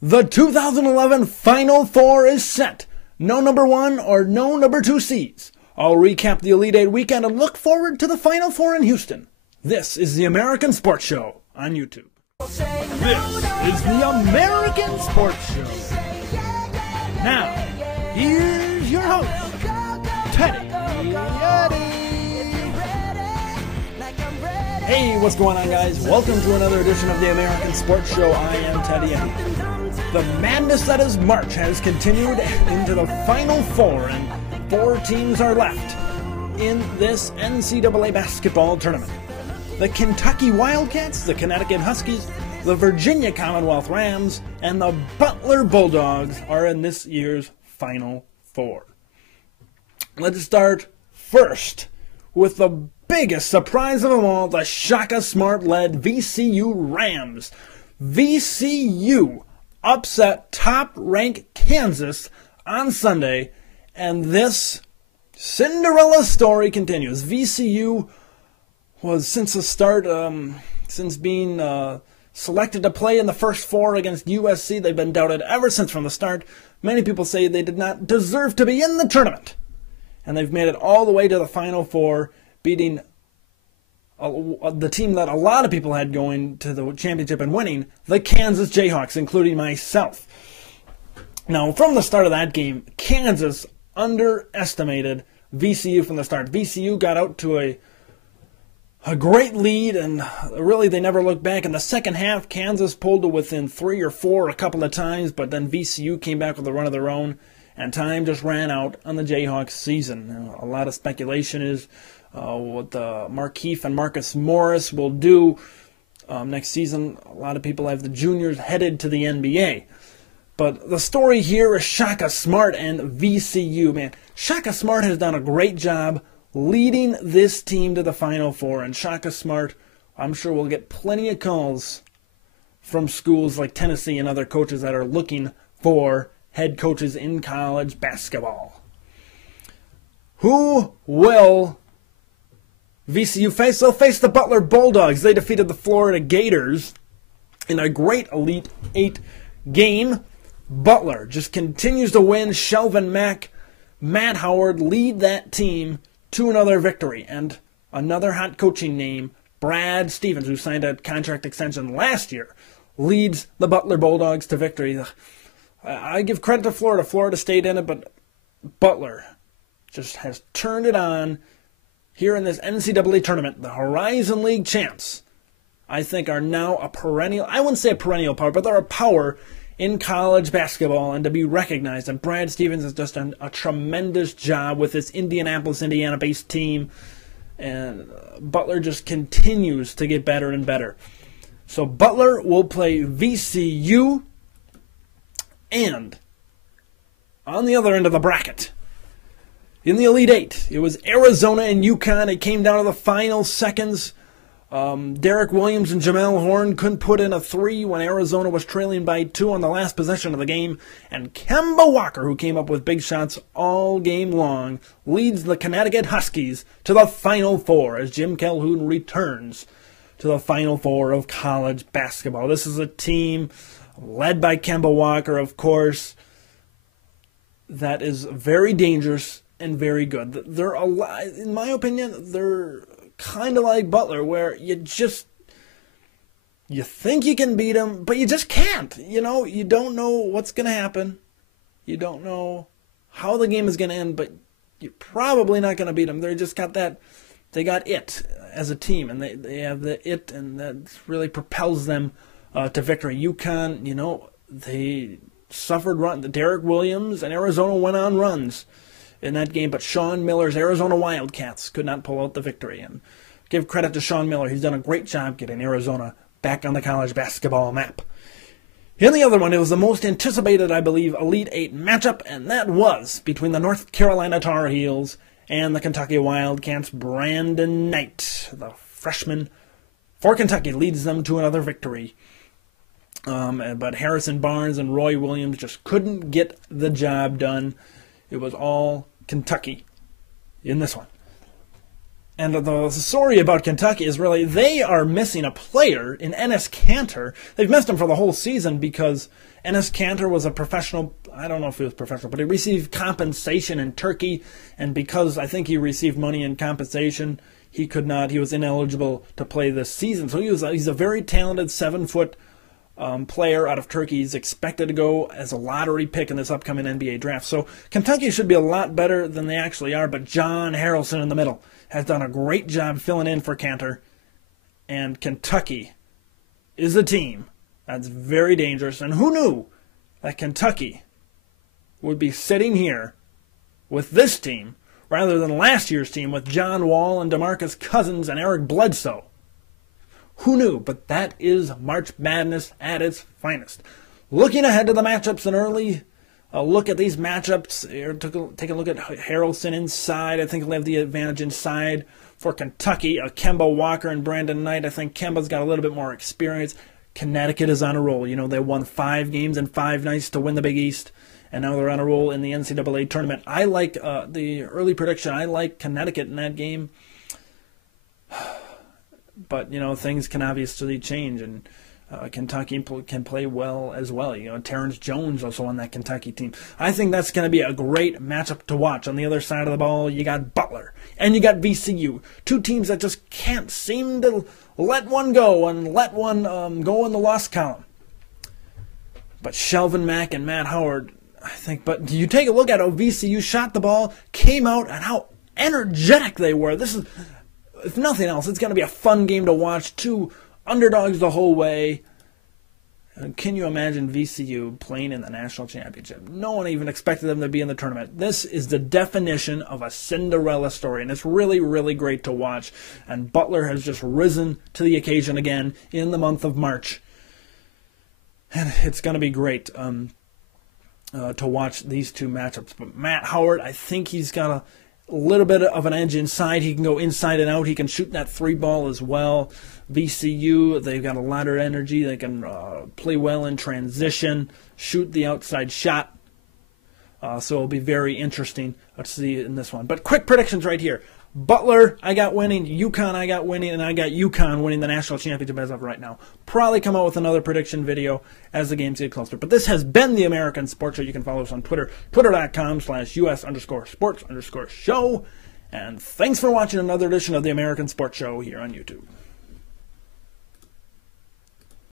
The 2011 Final Four is set. No number 1 or no number 2 seeds. I'll recap the Elite 8 weekend and look forward to the Final Four in Houston. This is the American Sports Show on YouTube. This is the American Sports Show. Now, here's your host, Teddy Yeti. Hey, what's going on, guys? Welcome to another edition of the American Sports Show. I am Teddy Yeti. The madness that is March has continued into the Final Four, and 4 teams are left in this NCAA basketball tournament. The Kentucky Wildcats, the Connecticut Huskies, the Virginia Commonwealth Rams, and the Butler Bulldogs are in this year's Final Four. Let's start first with the biggest surprise of them all, the Shaka Smart-led VCU Rams. VCU upset top-ranked Kansas on Sunday, and this Cinderella story continues. VCU was, since the start, since being selected to play in the first 4 against USC, they've been doubted ever since from the start. Many people say they did not deserve to be in the tournament, and they've made it all the way to the Final Four, beating the team that a lot of people had going to the championship and winning, the Kansas Jayhawks, including myself. Now, from the start of that game, Kansas underestimated VCU from the start. VCU got out to a great lead, and really they never looked back. In the second half, Kansas pulled to within 3 or 4 a couple of times, but then VCU came back with a run of their own, and time just ran out on the Jayhawks season. Now, a lot of speculation is what Markieff and Marcus Morris will do next season. A lot of people have the juniors headed to the NBA. But the story here is Shaka Smart and VCU. Man, Shaka Smart has done a great job leading this team to the Final Four. And Shaka Smart, I'm sure, will get plenty of calls from schools like Tennessee and other coaches that are looking for head coaches in college basketball. Who will VCU face? They'll face the Butler Bulldogs. They defeated the Florida Gators in a great Elite 8 game. Butler just continues to win. Shelvin Mack, Matt Howard lead that team to another victory. And another hot coaching name, Brad Stevens, who signed a contract extension last year, leads the Butler Bulldogs to victory. I give credit to Florida. Florida stayed in it, but Butler just has turned it on here in this NCAA tournament. The Horizon League champs, I think, are now a perennial, I wouldn't say a perennial power, but they're a power in college basketball and to be recognized. And Brad Stevens has just done a tremendous job with this Indianapolis, Indiana-based team. And Butler just continues to get better and better. So Butler will play VCU. And on the other end of the bracket, in the Elite 8, it was Arizona and UConn. It came down to the final seconds. Derek Williams and Jamel Horn couldn't put in a 3 when Arizona was trailing by 2 on the last possession of the game. And Kemba Walker, who came up with big shots all game long, leads the Connecticut Huskies to the Final Four as Jim Calhoun returns to the Final Four of college basketball. This is a team led by Kemba Walker, of course, that is very dangerous and very good. They're a lot, in my opinion, they're kind of like Butler, where you think you can beat them, but you just can't. You know, you don't know what's going to happen. You don't know how the game is going to end, but you're probably not going to beat them. They just got that. They got it as a team, and they have the it, and that really propels them to victory. UConn, you know, they suffered run. Derek Williams and Arizona went on runs in that game, but Sean Miller's Arizona Wildcats could not pull out the victory. And give credit to Sean Miller. He's done a great job getting Arizona back on the college basketball map. In the other one, it was the most anticipated, I believe, Elite 8 matchup, and that was between the North Carolina Tar Heels and the Kentucky Wildcats. Brandon Knight, the freshman for Kentucky, leads them to another victory. But Harrison Barnes and Roy Williams just couldn't get the job done. It was all Kentucky in this one. And the story about Kentucky is really they are missing a player in Enes Kanter. They've missed him for the whole season because Enes Kanter was a professional. I don't know if he was professional, but he received compensation in Turkey. And because I think he received money in compensation, he was ineligible to play this season. So he's a very talented 7-foot player out of Turkey. He's expected to go as a lottery pick in this upcoming NBA draft. So Kentucky should be a lot better than they actually are. But John Harrelson in the middle has done a great job filling in for Kanter. And Kentucky is a team that's very dangerous. And who knew that Kentucky would be sitting here with this team rather than last year's team with John Wall and DeMarcus Cousins and Eric Bledsoe? Who knew? But that is March Madness at its finest. Looking ahead to the matchups, an early look at these matchups. Here, take a look at Harrelson inside. I think he'll have the advantage inside for Kentucky. Kemba Walker and Brandon Knight. I think Kemba's got a little bit more experience. Connecticut is on a roll. You know, they won 5 games in 5 nights to win the Big East, and now they're on a roll in the NCAA tournament. I like the early prediction. I like Connecticut in that game. But, you know, things can obviously change, and Kentucky can play well as well. You know, Terrence Jones also on that Kentucky team. I think that's going to be a great matchup to watch. On the other side of the ball, you got Butler, and you got VCU. 2 teams that just can't seem to let one go and let one go in the loss column. But Shelvin Mack and Matt Howard, I think. But you take a look at how VCU shot the ball, came out, and how energetic they were. This is, if nothing else, it's going to be a fun game to watch. 2 underdogs the whole way. Can you imagine VCU playing in the national championship? No one even expected them to be in the tournament. This is the definition of a Cinderella story, and it's really, really great to watch. And Butler has just risen to the occasion again in the month of March. And it's going to be great to watch these 2 matchups. But Matt Howard, I think he's got a little bit of an edge inside. He can go inside and out. He can shoot that 3 ball as well. VCU, they've got a lot of energy. They can play well in transition, shoot the outside shot. So it'll be very interesting to see in this one. But quick predictions right here. Butler, I got winning. UConn, I got winning. And I got UConn winning the national championship as of right now. Probably come out with another prediction video as the games get closer. But this has been the American Sports Show. You can follow us on Twitter, twitter.com/US_sports_show. And thanks for watching another edition of the American Sports Show here on YouTube.